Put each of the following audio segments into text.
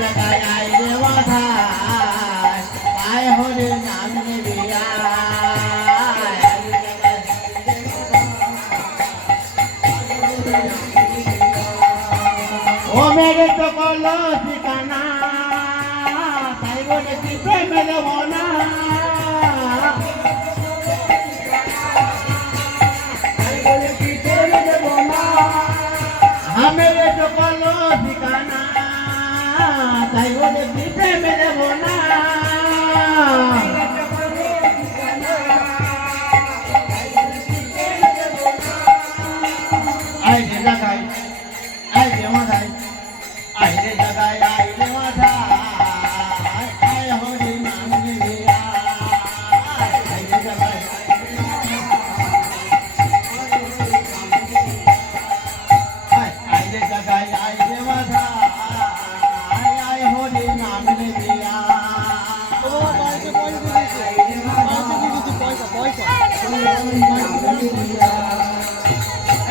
জায়গায় আইলে মাথায় আয় হরে নাম নেবে ও মেরে তো কলো ঠিকানা, তাই বলে কি প্রেমে প্রেমে দেব না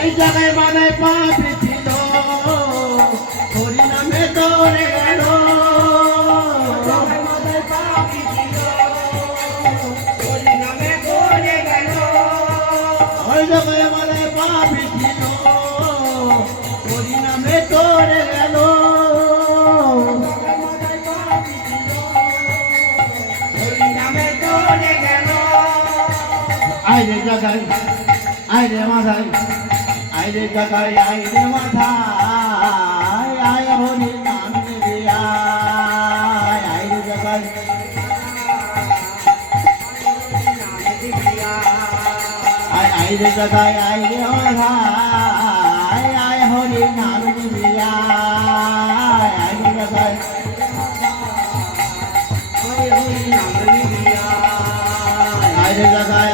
এই জায়গায় মানে পাপি ছিল হরি দৌড়ে গেল। ওই জায়গায় মানে পাপি ছিল হরি নামে দৌড়ে আইরে জায়গায় আইরে মাথায় আইরে জায়গায় আইরে মাথায়, আয় হরি নাম নেবে আয় আইরে জায়গায় আয় আইরে জায়গায় আইরে মাথায়, আয় হরি নাম আয় আইরে জায়গায় আইরে জায়গায়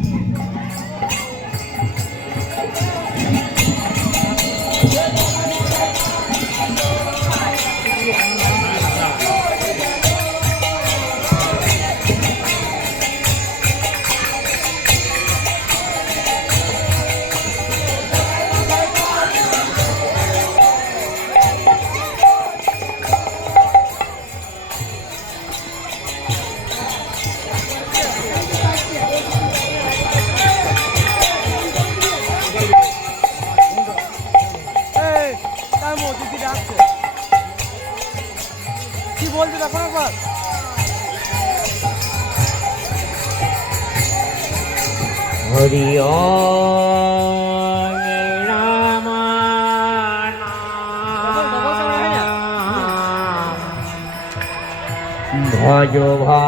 কি বলছে দেখো একবার? হরি রাম ভজ ভা